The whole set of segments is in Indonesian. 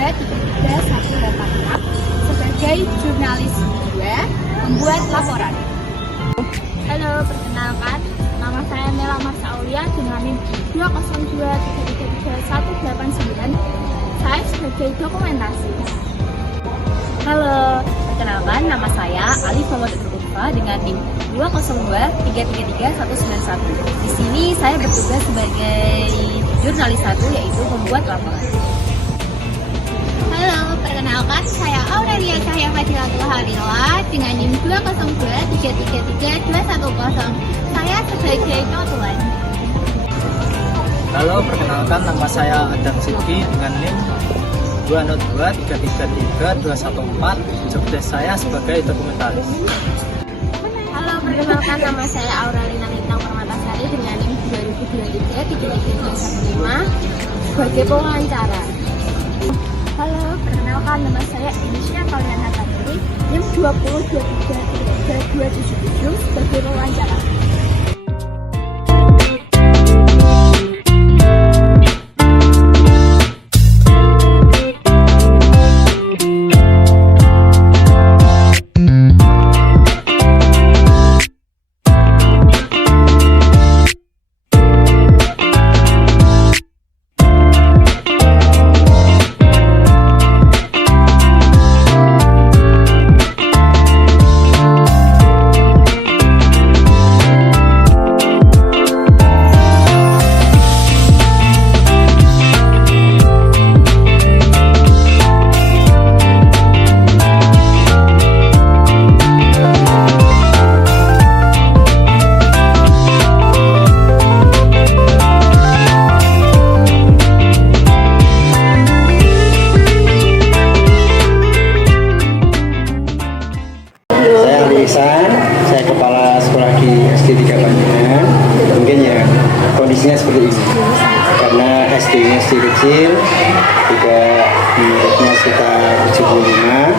185 sebagai jurnalis 2 membuat laporan. Halo, perkenalkan, nama saya Nela Marsa Aulia dengan NIM 202333189. Saya sebagai dokumentasi. Halo, perkenalkan nama saya Ali Fawad Urfa dengan NIM 202333191. Di sini saya bertugas sebagai jurnalis 1 yaitu membuat laporan. Halo, perkenalkan saya Aurelia Cahya Fadilatul Harila dengan NIM 202333210. Saya sebagai notulen. Halo, perkenalkan nama saya Adam Sidki dengan NIM 202333214. Jobdesk saya sebagai dokumentaris. Halo, perkenalkan, nama saya Auralina Lintang Permatasari dengan NIM 20233315 sebagai pewawancara. Halo, perkenalkan nama saya Indonesia Kaliana Tantri NIM 202333277 sebagai pewawancara. Saya kepala sekolah di SD 3 Banyangan. Mungkin ya kondisinya seperti ini karena SD-nya SD kecil, juga muridnya sekitar 75 ya,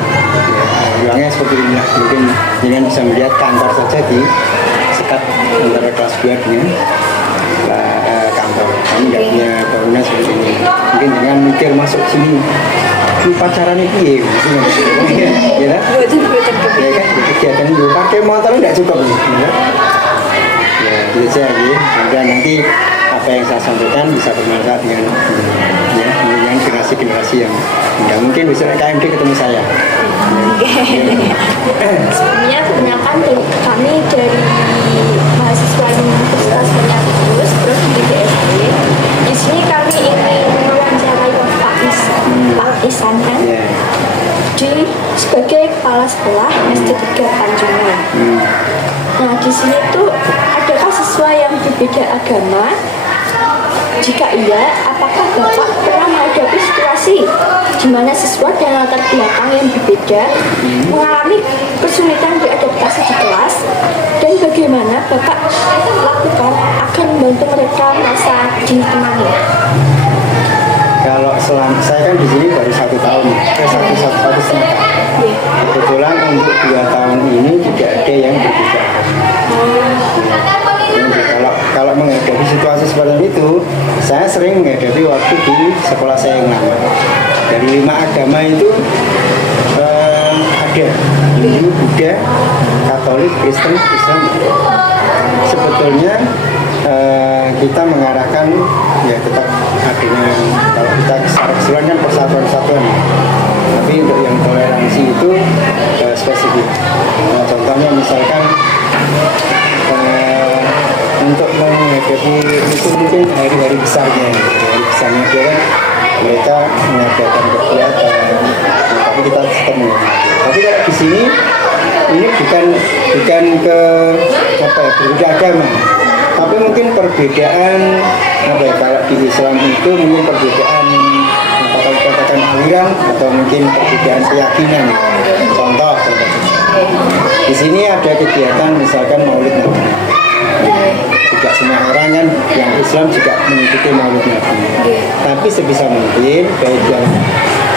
ruangnya seperti ini lah. Mungkin jangan bisa melihat kantor saja di sekat antara kelas 2 dengan kantor. Kami nggak punya bangunan seperti ini. Mungkin jangan mikir masuk sini pacaran itu ya kan? Ya kan, kegiatan itu pakai motor nggak cukup ya. Ya, itu saja ya. Nanti apa yang saya sampaikan bisa bermanfaat dengan generasi yang nggak mungkin bisa KMD ketemu saya. Sebelumnya perkenalkan kami dari mahasiswa Universitas Banyangan terus di BSD. Di sini kami ingin mewawancarai Pak Isan kan, sebagai kepala sekolah SD 3 Tanjungan. Nah, di sini tuh adakah siswa yang berbeda agama? Jika iya, apakah Bapak pernah menghadapi situasi di mana siswa dengan latar belakang yang berbeda mengalami kesulitan beradaptasi di kelas, dan bagaimana Bapak lakukan agar membantu mereka merasa ditemani? Kalau saya kan di sini baru 1 tahun, satu setengah. Kebetulan untuk 2 tahun ini tidak ada yang berbeda. Kalau menghadapi situasi seperti itu, saya sering menghadapi waktu di sekolah saya yang lama. Dari 5 agama itu ada Hindu, Buddha, Katolik, Kristen, Islam. Sebetulnya kita mengarahkan ya tetap adanya, kalau kita secara keseluruhan kan persatuan, tapi untuk yang toleransi itu spesifik. Nah, contohnya misalkan untuk menghadapi itu mungkin hari-hari besarnya dia kan mereka mengadakan kegiatan, tapi kita tetap menghormati. Tapi kalau di sini ini bukan ke berbeda agama, tapi mungkin perbedaan kalau di Islam itu mungkin perbedaan kalau katakan aliran atau mungkin perbedaan keyakinan. Contoh di sini ada kegiatan misalkan Maulid Nabi. Tidak semua orang kan yang Islam juga mengikuti Maulid Nabi. Tapi sebisa mungkin baik yang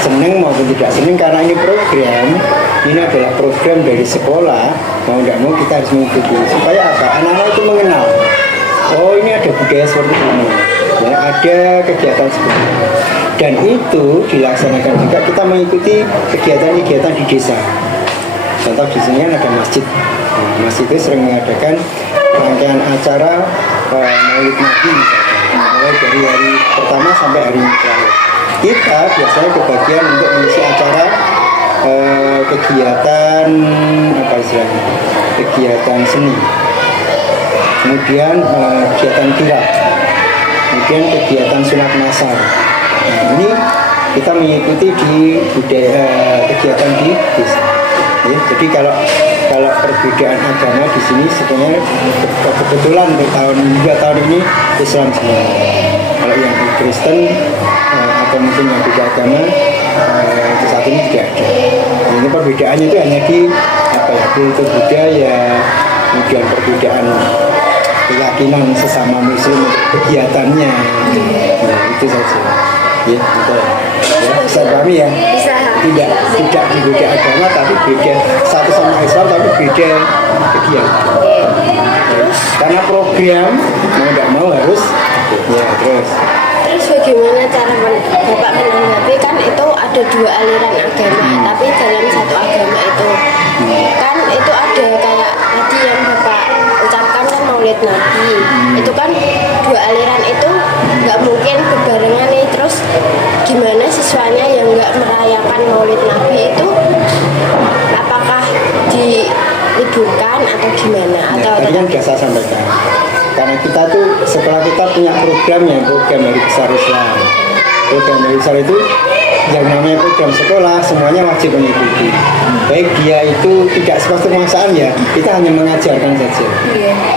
senang maupun tidak senang, karena ini adalah program dari sekolah, mau tidak mau kita harus mengikuti supaya apa? Anak-anak itu mengenal oh ini ada budaya seperti ini, ya, ada kegiatan seperti ini. Dan itu dilaksanakan juga kita mengikuti kegiatan-kegiatan di desa. Contoh di sini kan ada masjid. Nah, masjid itu sering mengadakan rangkaian acara Maulid Nabi misalnya, mulai dari hari pertama sampai hari terakhir. Kita biasanya kebagian untuk mengisi acara kegiatan apa istilahnya, kegiatan seni, kemudian kegiatan kirab, kemudian kegiatan sunat masal. Nah, ini kita mengikuti di budaya kegiatan di desa. Ya, jadi kalau perbedaan agama di sini sebenarnya kebetulan untuk tahun 2 tahun ini Islam semua. Kalau yang Kristen atau mungkin yang beda agama saat ini tidak ada. Ini perbedaannya itu hanya di apa ya, kultur budaya, kemudian perbedaan keyakinan sesama Muslim untuk kegiatannya. Nah, itu saja. Ya, betul. Ya, bisa pahami ya? Bisa. Tidak di beda agama tapi beda satu sama Islam tapi beda kegiatan. Karena program mau tidak mau harus ya terus. Terus bagaimana cara Bapak menanggapi, kan itu ada 2 aliran agama, tapi dalam satu agama itu kan itu ada kayak tadi yang Bapak ucapkan kan Maulid Nabi, itu kan 2 aliran itu nggak mungkin berbarengan nih. Terus gimana siswanya yang nggak merayakan Maulid Nabi itu, apakah diliburkan atau gimana? Ya, tadi kan sudah saya sampaikan. Karena kita tuh setelah kita punya program Hari Besar Islam. Program Hari Besar itu yang namanya program sekolah semuanya wajib mengikuti. Baik dia itu tidak seperti pemaksaan ya, kita hanya mengajarkan saja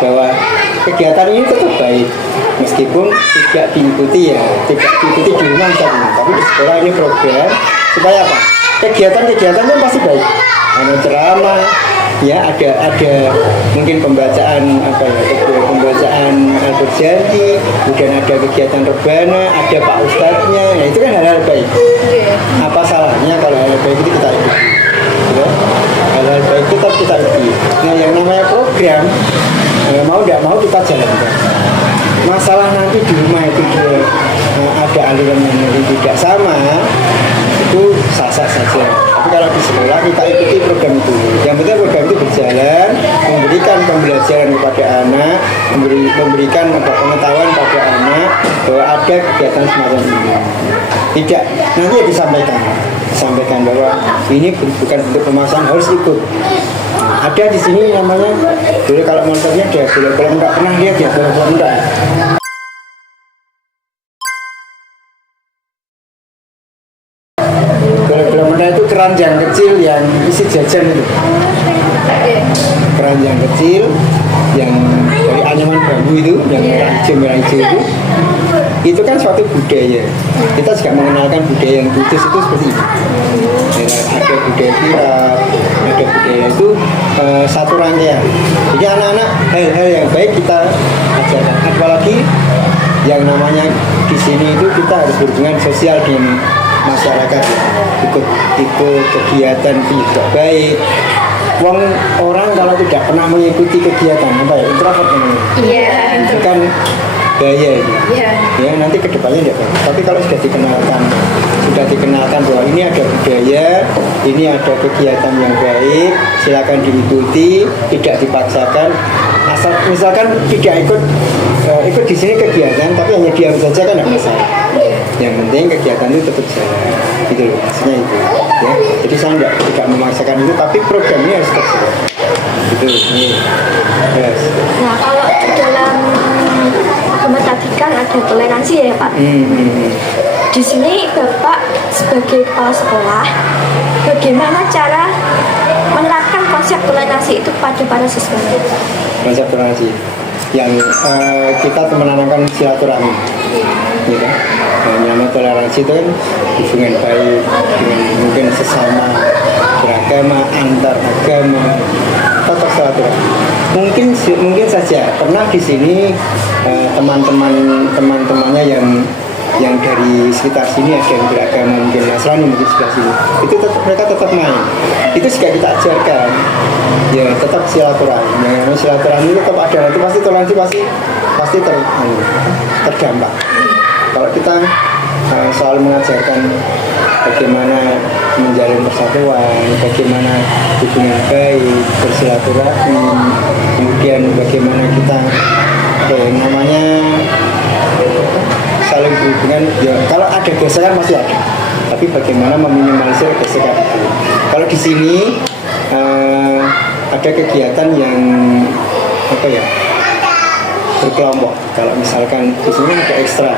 bahwa kegiatan ini tetap baik meskipun tidak diikuti ya, tidak diikuti di rumah saja. Tapi di sekolah ini program supaya apa? Kegiatan-kegiatannya pasti baik. Ada ceramah, ya ada mungkin pembacaan pembacaan berjanji, kemudian ada kegiatan rebana, ada Pak Ustadznya, ya itu kan hal-hal baik. Apa salahnya kalau hal-hal baik itu kita ikuti? Ya? Hal-hal baik tetap kita ikuti. Nah yang namanya program mau tidak mau kita jalankan. Masalah nanti di rumah itu juga ada aliran yang tidak sama, itu sah-sah saja. Tapi kalau di sekolah kita ikuti program itu. Yang penting program itu berjalan, memberikan pembelajaran kepada anak, memberikan pengetahuan pada anak bahwa ada kegiatan semacam ini. Tidak, nanti ya disampaikan bahwa ini bukan bentuk pemaksaan, harus ikut. Ada di sini namanya, dulu kalau montornya dia kalau nggak pernah lihat ya kalau enggak. Bola itu keranjang kecil yang isi jajan itu. Keranjang kecil yang dari anyaman bambu itu, yang merah hijau itu kan suatu budaya. Kita juga mengenalkan budaya yang kudus itu seperti ini. Ada budaya kirab, ada budaya itu satu rangkaian. Jadi anak-anak hal-hal yang baik kita ajarkan. Apalagi yang namanya di sini itu kita harus berhubungan sosial dengan masyarakat, ikut kegiatan juga baik. Orang kalau tidak pernah mengikuti kegiatan apa ya, introvert namanya. Itu kan bahaya itu. Ya nanti kedepannya tidak baik. Tapi kalau sudah dikenalkan bahwa ini ada budaya, ini ada kegiatan yang baik, silakan diikuti, tidak dipaksakan. Asal misalkan tidak ikut di sini kegiatan, tapi hanya diam saja kan tidak masalah. Yang penting kegiatan itu tetap jalan, gitu loh, maksudnya itu. Ya, jadi saya tidak memaksakan itu, tapi program ini harus tetap jalan. Gitu, yes. Nah kalau dalam agama tadi kan ada toleransi ya Pak. Di sini Bapak sebagai kepala sekolah, bagaimana cara menerapkan konsep toleransi itu pada para siswa? Konsep toleransi yang kita menanamkan silaturahmi, gitu. Nama toleransi itu kan hubungan baik dengan mungkin sesama beragama, antar agama, tetap silaturahmi. Mungkin saja pernah di sini teman-temannya yang dari sekitar sini ada yang beragama mungkin Nasrani mungkin sebelah sini, itu mereka tetap main. Itu juga kita ajarkan ya tetap silaturahmi. Silaturahmi tetap ada, nanti pasti toleransi pasti pasti terdampak. Kalau kita soal mengajarkan bagaimana menjalin persatuan, bagaimana hubungan baik, bersilaturahmi, kemudian bagaimana kita namanya saling berhubungan. Ya, kalau ada gesekan pasti ada, tapi bagaimana meminimalisir gesekan itu. Kalau di sini ada kegiatan yang berkelompok. Kalau misalkan di sini ada ekstra,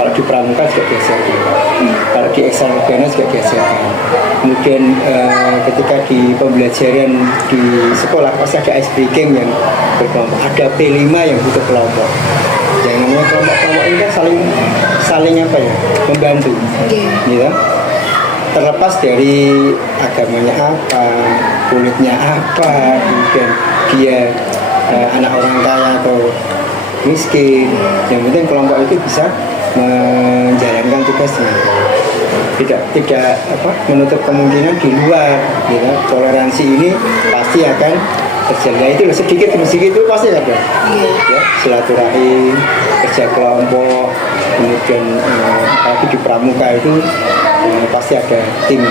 kalau di pramuka juga diajarkan, kalau di ekstra organisasi juga diajarkan. Kemudian ketika di pembelajaran di sekolah pasti ada ice breaking yang berkelompok, ada P5 yang butuh kelompok. Yang namanya kelompok-kelompok ini kan saling membantu, gitu. Terlepas dari agamanya apa, kulitnya apa, kemudian dia anak orang kaya atau miskin, yang penting kelompok itu bisa menjalankan tugasnya, tidak menutup kemungkinan di luar, gitu. Toleransi ini pasti akan terjaga, itu sedikit demi sedikit itu pasti ada, ya, silaturahim, kerja kelompok, kemudian apalagi di pramuka itu pasti ada tim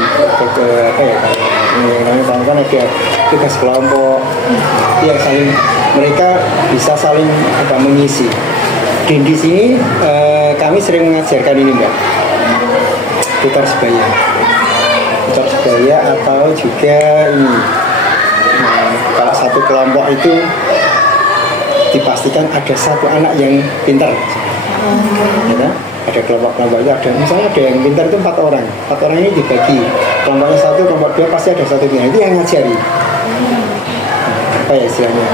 namanya kan ada tugas kelompok yang mereka bisa saling mengisi. Dan di sini kami sering mengajarkan ini, Mbak, putar sebaya atau juga ini kalau satu kelompok itu dipastikan ada satu anak yang pintar, ya, ada kelompok-kelompok itu ada, misalnya ada yang pintar itu 4 orang ini dibagi, kelompoknya 1, kelompok 2 pasti ada 1 pintar, itu yang ngajari istilahnya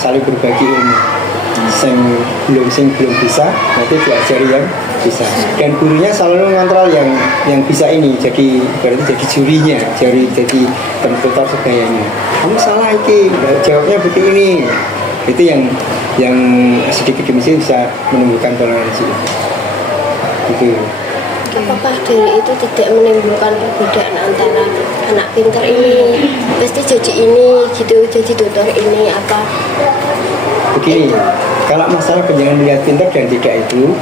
saling berbagi ilmu. Sing belum bisa nanti diajari yang bisa, dan gurunya selalu mengontrol yang bisa ini, berarti jadi jurinya, jadi temputar sebayanya. Kamu salah iki, jawabnya begini. Itu yang sedikit demi sedikit bisa menumbuhkan toleransi. Gitu. Apakah dari itu tidak menimbulkan perbedaan antara anak pintar ini pasti jadi ini gitu, jadi tutor ini apa? Begini, kalau masalah penjenengan melihat pintar dan tidak itu,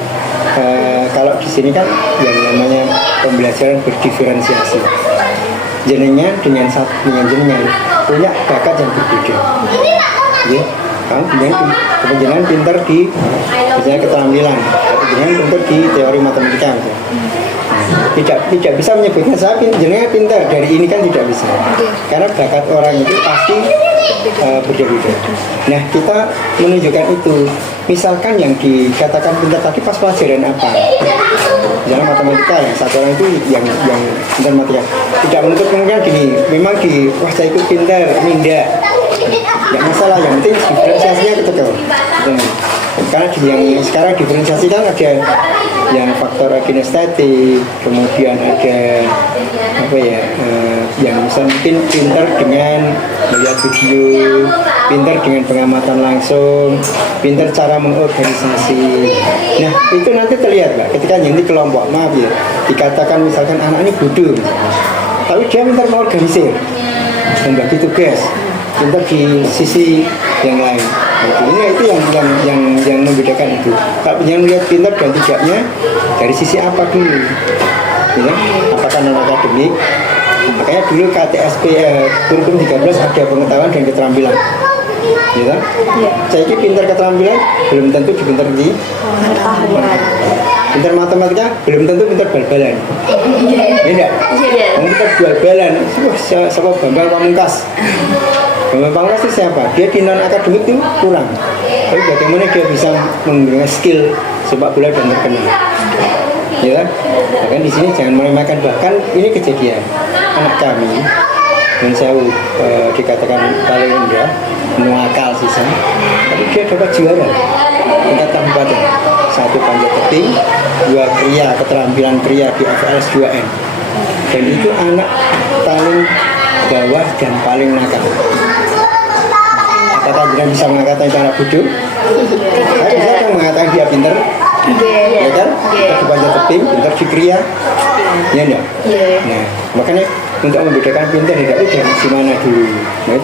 kalau di sini kan yang namanya pembelajaran berdiferensiasi. Jenengan dengan jenengan punya bakat yang berbeda. Ya, kamu jenengan pintar di misalnya keterampilan, jenengan pintar di teori matematika. Tidak bisa menyebutkan saya jenengan pintar dari ini, kan tidak bisa, karena bakat orang itu pasti berbeda-beda. Nah, kita menunjukkan itu. Misalkan yang dikatakan pintar tadi pas pelajaran apa, misalnya matematika, yang satu orang itu yang pintar matematika, tidak menutup kemungkinan gini, memang saya ikut pintar, ini tidak masalah, yang penting diferensiasinya betul. Karena yang sekarang diferensiasi kan ada yang faktor kinestetik, kemudian ada yang bisa mungkin pintar dengan melihat video, pintar dengan pengamatan langsung, pintar cara mengorganisasi. Nah, itu nanti terlihat, Mbak, ketika nanti kelompok, maaf ya, dikatakan misalkan anak ini bodoh, tapi dia pintar mengorganisir, membagi tugas, pintar di sisi yang lain. Ini itu yang membedakan itu. Kalau yang melihat pintar dan tidaknya dari sisi apa dulu, ya? Apakah non akademik? Makanya dulu KTSP kurikulum 13 ada pengetahuan dan keterampilan, ya? Saya ini pintar keterampilan belum tentu pintar di pintar matematika belum tentu pintar bal-balan, ya enggak? Pintar bal-balan, siapa Bambang Pamungkas? Bambang Pamungkas itu siapa? Dia di non akademik itu kurang, tapi bagaimana dia bisa menggunakan skill sepak bola dan terkenal, ya kan? Bahkan di sini jangan meremehkan, bahkan ini kejadian anak kami dan saya dikatakan paling rendah, nuakal sisa, tapi dia dapat juara tingkat kabupaten, 1 panjat tebing, 2 pria keterampilan pria di FLS 2N, dan itu anak paling bawah dan paling nakal. Apakah jangan bisa mengatakan itu anak bodoh? Saya bisa kan mengatakan dia pintar, ya kan? Di panjat tebing, pintar di pria, ya enggak? Nah, makanya untuk membedakan pintar tidak itu dari mana dulu. Nah,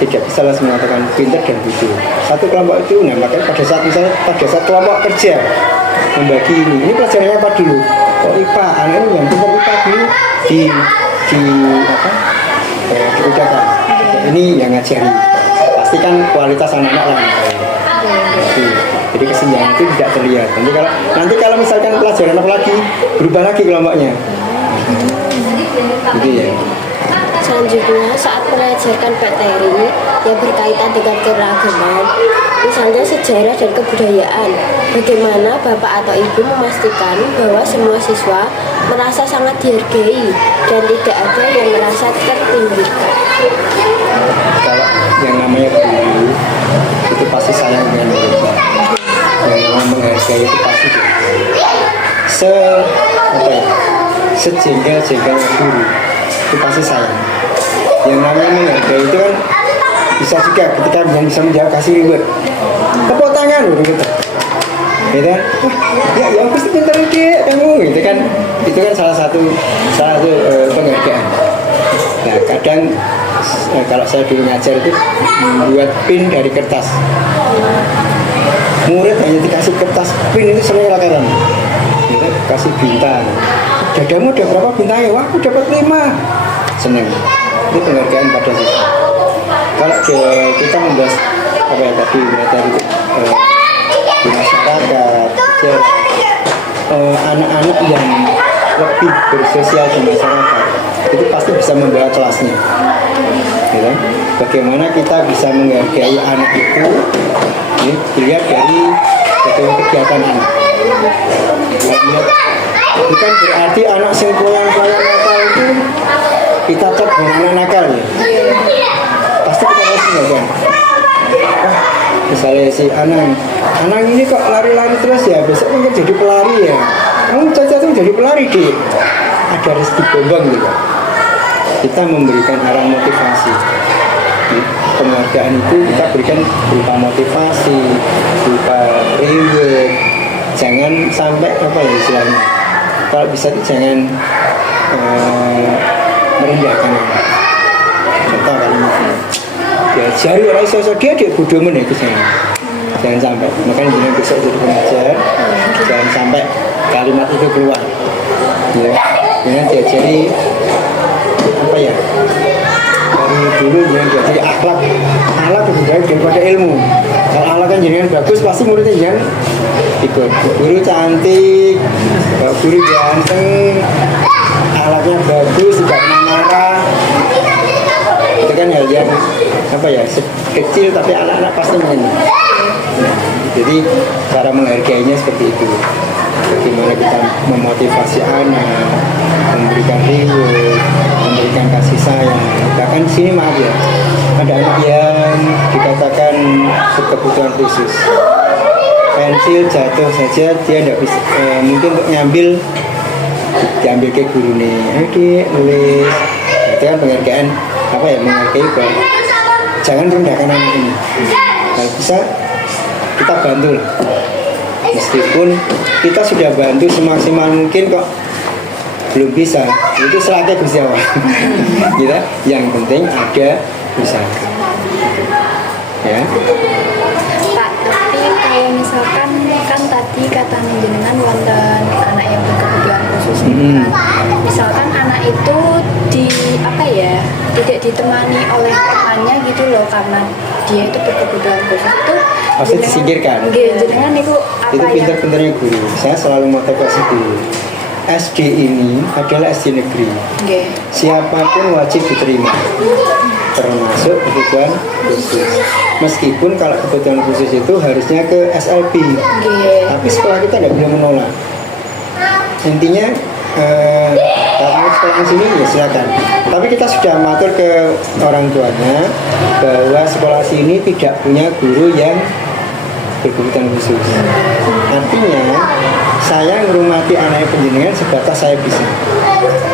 tidak bisa langsung mengatakan pintar dan bodoh. Satu kelompok itu, nah makanya pada saat misalnya pada saat kelompok kerja membagi ini pelajarannya apa dulu? Oh IPA, anak ini yang pintar IPA dulu diudakan. Ini yang ngajari. Pastikan kualitas anak-anak lah. Jadi kesenjangan itu tidak terlihat. Nanti kalau misalkan pelajaran apa lagi, berubah lagi kelompoknya. Gitu ya. Selanjutnya, saat mengajarkan materi yang berkaitan dengan keragaman, misalnya sejarah dan kebudayaan, bagaimana Bapak atau Ibu memastikan bahwa semua siswa merasa sangat dihargai dan tidak ada yang merasa terpinggirkan? Kalau yang namanya guru itu pasti sayang dengan muridnya. Yang menghargai itu pasti sejengkel-jengkelnya guru itu pasti sayang. Yang namanya menghargai itu kan bisa juga ketika bisa menjawab kasih reward, tepuk tangan loh gitu. Gitu kan? Ya pasti pintar dek kamu gitu kan. Itu kan salah satu penghargaan. Nah kadang kalau saya dulu ngajar itu membuat pin dari kertas. Murid hanya dikasih kertas pin itu senang rakaran. Gitu, kasih bintang. Dadamu udah berapa bintangnya? Wah aku dapat 5. Senang. Itu penghargaan pada siswa. Kalau kita membahas apa ya tadi materi di masyarakat, anak-anak yang lebih bersosial di masyarakat itu pasti bisa membawa kelasnya. Ya, bagaimana kita bisa menghargai anak itu dilihat dari kegiatan anak. Bukan berarti anak sengkolan-kolan nakal itu kita cek dengan anak nakal ya. Pasti kita harus menghargai. Misalnya si Anang ini kok lari-lari terus ya, besok mungkin jadi pelari ya. Kamu Caca tuh jadi pelari deh. Ada rezeki bombang gitu. Kita memberikan arah motivasi. Penghargaan itu kita berikan berupa motivasi, berupa reward. Jangan sampai apa ya istilahnya. Kalau bisa itu jangan merendahkan. Contoh kalimat. Ya jari orang sosok dia bodoh mana itu jangan sampai. Makanya jangan besok jadi pengajar, jangan sampai kalimat itu keluar. Ya, jangan diajari apa ya? Dari dulu jangan diajari akhlak lebih baik daripada ilmu. Kalau akhlak kan jangan bagus, pasti muridnya jangan ikut. Guru cantik, guru ganteng, akhlaknya bagus, tidak marah. Itu kan hal yang apa ya kecil tapi anak-anak pasti mengenal. Jadi cara menghargainya seperti itu. Bagaimana kita memotivasi anak, memberikan reward, memberikan kasih sayang. Bahkan di sini maaf ya, ada anak yang dikatakan berkebutuhan khusus. Pensil jatuh saja dia tidak bisa, mungkin untuk diambil ke guru nih, adik nulis. Itu kan penghargaan apa ya, menghargai bahwa jangan rendahkan anak ini. Kalau bisa kita bantu lah. Meskipun kita sudah bantu semaksimal mungkin kok belum bisa, itu selaknya Gusti Allah. Gitu. Yang penting ada usaha. Ya. Pak, tapi kalau misalkan kan tadi kata jenengan wonten anak yang berkebutuhan khusus kan. Misalkan anak itu tidak ditemani oleh temannya gitu loh karena dia itu berkebutuhan khusus itu pasti disingkirkan. Jenengan itu Itu pintar-pintarnya guru. Saya selalu motivasi guru. SD ini adalah SD negeri. Siapapun wajib diterima, termasuk kebutuhan khusus. Meskipun kalau kebutuhan khusus itu harusnya ke SLB, tapi sekolah kita tidak boleh menolak. Intinya kalau sekolah sini ya silakan. Tapi kita sudah matur ke orang tuanya bahwa sekolah sini tidak punya guru yang berkebutuhan khusus. Artinya saya menghormati anak penjenengan sebatas saya bisa.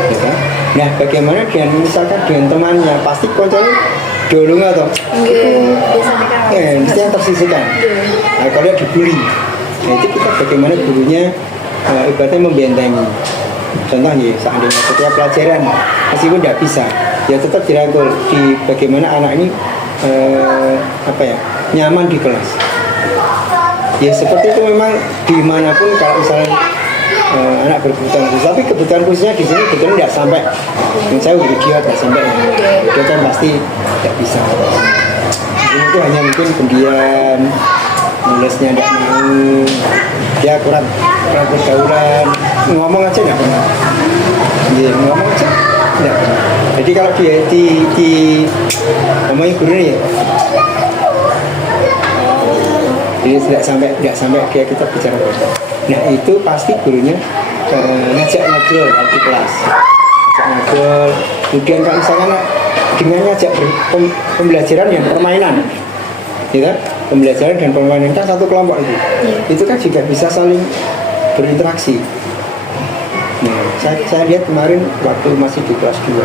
Ya, nah bagaimana dengan misalkan dengan temannya, pasti konconya dolong atau mesti yang tersisihkan. Nah, kalau dia dibully, nah itu kita bagaimana gurunya ibaratnya membentengi. Contoh nih, seandainya setiap pelajaran meskipun tidak bisa, ya tetap dirangkul di bagaimana anak ini nyaman di kelas. Ya seperti itu memang dimanapun kalau misalnya anak berkebutuhan khusus, tapi kebutuhan khususnya di sini kebetulan tidak sampai, saya udah idiot nggak sampai ya, dia kan pasti tidak bisa. Ini itu hanya mungkin pendiam, nulisnya tidak mau, dia kurang pergaulan, ngomong aja nggak pernah, ngomong aja nggak pernah. Jadi kalau dia di ngomongin guru nih, jadi tidak sampai kita bicara apa. Nah itu pasti gurunya ngajak ngobrol di kelas, ngajak ngobrol. Kemudian kalau misalkan dengan ngajak pembelajaran yang permainan, ya kan? Pembelajaran dan permainan kan satu kelompok itu kan juga bisa saling berinteraksi. Nah saya lihat kemarin waktu masih di kelas 2,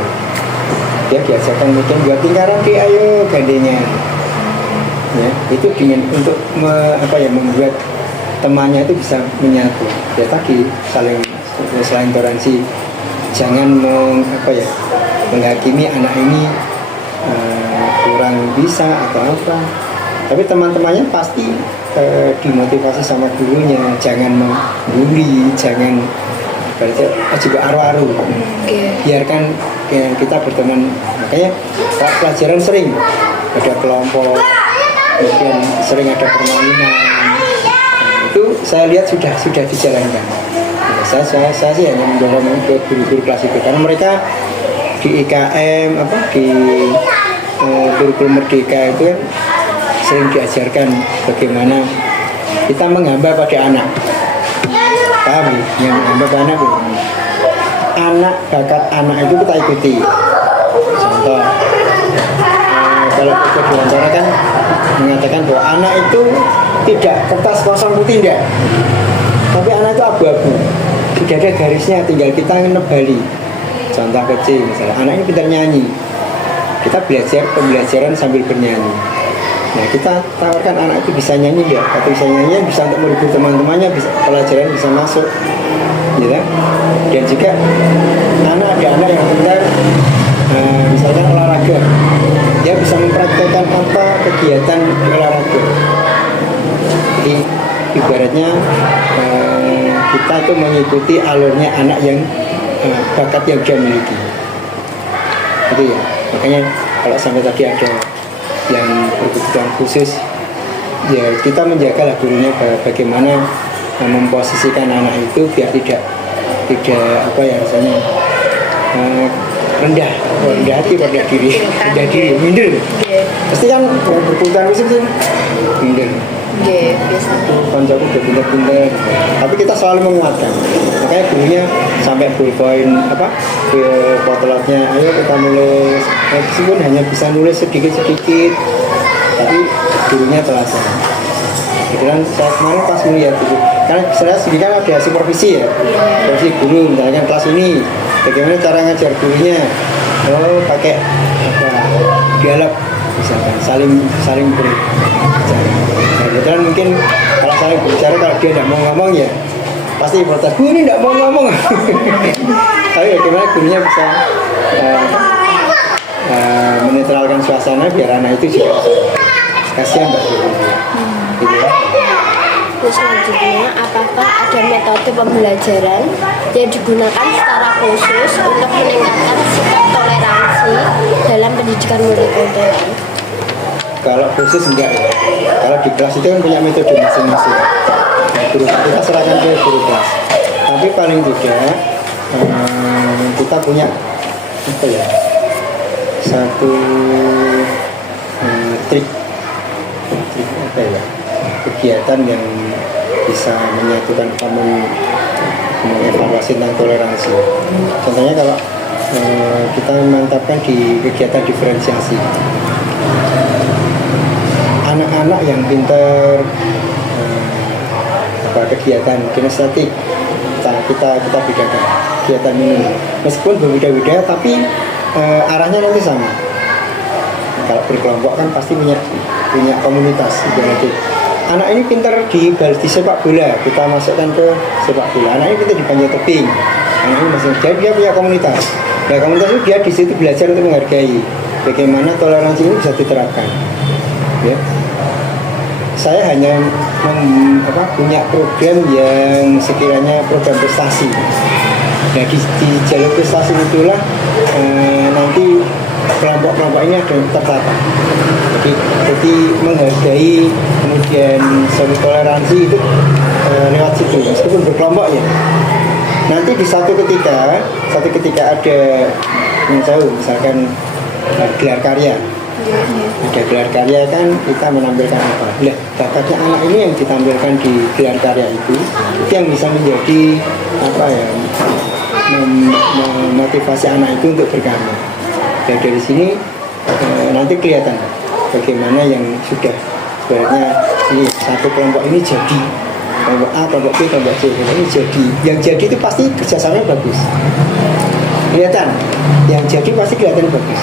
dia diajarkan mungkin buat lingkaran ayo gandengnya. Ya, itu untuk membuat temannya itu bisa menyatu. Ya tadi selain toleransi, jangan menghakimi anak ini kurang bisa atau apa. Tapi teman-temannya pasti dimotivasi sama gurunya, jangan membuli, jangan juga aru-aru. Biarkan kita berteman. Makanya pelajaran sering ada kelompok, kemudian sering ada permainan. Itu saya lihat sudah dijalankan. Nah, saya sih hanya mendorong untuk guru-guru kelas itu karena mereka di IKM di kurikulum Merdeka itu kan sering diajarkan bagaimana kita menghamba pada anak. Paham yang menghamba pada anak itu? Anak, bakat anak itu kita ikuti. Contoh, kalau Dr. Dewantara kan mengatakan bahwa anak itu tidak kertas kosong putih, tidak, tapi anak itu abu-abu, tidak ada garisnya, tinggal kita nebali. Contoh kecil misalnya, anak ini pintar nyanyi, kita belajar pembelajaran sambil bernyanyi. Nah kita tawarkan anak itu bisa nyanyi ya, atau bisa nyanyi bisa untuk menghibur teman-temannya, bisa pelajaran bisa masuk, ya. Dan juga ada anak yang pintar, misalnya olahraga, dia bisa mempraktekkan apa kegiatan olahraga. Jadi ibaratnya kita tuh mengikuti alurnya anak yang bakat yang dia miliki. Itu ya, makanya kalau sampai tadi ada yang berkebutuhan khusus, ya kita menjagalah gurunya bagaimana memposisikan anak itu biar tidak rendah hati, rendah diri, minder. Pasti kan berkebutuhan khusus sih minder. Biasanya. Koncoku udah pinter-pinter, tapi kita selalu menguatkan. Makanya gurunya sampai ballpoint potolotnya, ayo kita nulis. Meskipun hanya bisa nulis sedikit-sedikit, tapi gurunya telaten. Kebetulan saya kemarin pas melihat itu, karena saya sendiri kan ada supervisi ya, supervisi guru, misalkan kelas ini, bagaimana cara ngajar gurunya, pakai dialog, misalkan saling berbicara. Kebetulan mungkin kalau saya berbicara, kalau dia tidak mau ngomong ya pasti protes, bu ini tidak mau ngomong. Tapi bagaimana gurunya bisa menetralkan suasana biar anak itu juga kasihan mbak. Gitu ya. Terus selanjutnya, apakah ada metode pembelajaran yang digunakan secara khusus untuk meningkatkan sikap toleransi dalam pendidikan multikultural? Kalau khusus enggak ya. Kalau di kelas itu kan punya metode masing-masing. Guru kita serahkan ke guru kelas. Tapi paling tidak kita punya satu trik kegiatan yang bisa menyatukan mengevaluasi tentang toleransi. Contohnya kalau kita memantapkan di kegiatan diferensiasi. Anak-anak yang pintar kegiatan kinestetik kita bedakan kegiatan ini meskipun berbeda-beda tapi arahnya nanti sama. Kalau berkelompok kan pasti punya komunitas. Ibaratnya anak ini pintar di sepak bola, kita masukkan ke sepak bola. Anak ini pintar di panjat tebing, anak ini masih dia punya komunitas. Nah komunitas itu dia di situ belajar untuk menghargai. bagaimana toleransi ini bisa diterapkan. Ya. Saya hanya punya program yang sekiranya program prestasi. Nah, di jalur prestasi itulah nanti kelompok-kelompok ini ada yang tertata. Jadi menghargai, kemudian saling toleransi itu lewat situ, meskipun berkelompok ya. Nanti di satu ketika ada yang tahu, misalkan gelar karya. Ada gelar karya kan kita menampilkan apa? Nah, bakatnya anak ini yang ditampilkan di gelar karya itu yang bisa menjadi apa ya? Memotivasi anak itu untuk berkarya. Dan dari sini nanti kelihatan bagaimana yang sudah sebenarnya ini satu kelompok ini jadi kelompok A, kelompok B, kelompok C ini jadi. Yang jadi itu pasti kerjasamanya bagus. Kelihatan. Yang jadi pasti kelihatan bagus.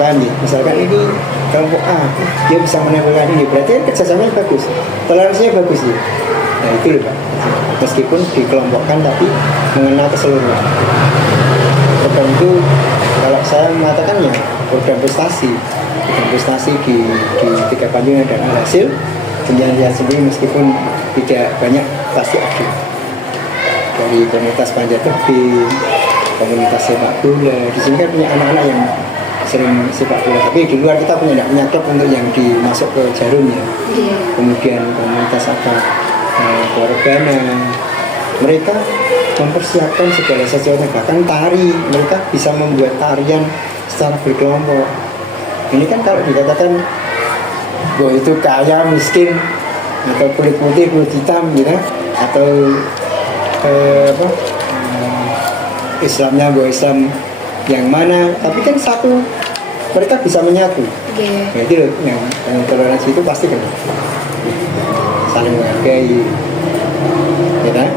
Paham ya? Misalkan ini kelompok A, dia bisa menampilkan ini, berarti kan kerjasamanya bagus, toleransinya bagus ya. Nah itu loh Pak. Meskipun dikelompokkan tapi mengenal keseluruhan. Program itu kalau saya mengatakan ya program prestasi di tiga panjungan dan hasil penjelasan sendiri meskipun tidak banyak pasti ada dari komunitas panjat tebing, komunitas sepak bola. Di sini kan punya anak-anak yang sering sepak bola, tapi di luar kita punya klub untuk yang dimasuk ke jarum ya. Kemudian komunitas keluargana, mereka mempersiapkan segala sesuatu, bahkan tari, mereka bisa membuat tarian secara berkelompok. Ini kan kalau dikatakan bahwa itu kaya, miskin, atau kulit putih, kulit hitam gitu, atau Islamnya bahwa Islam yang mana, tapi kan satu, mereka bisa menyatu. Jadi loh, yang toleransi itu pasti kan saling menghargai, ya kan?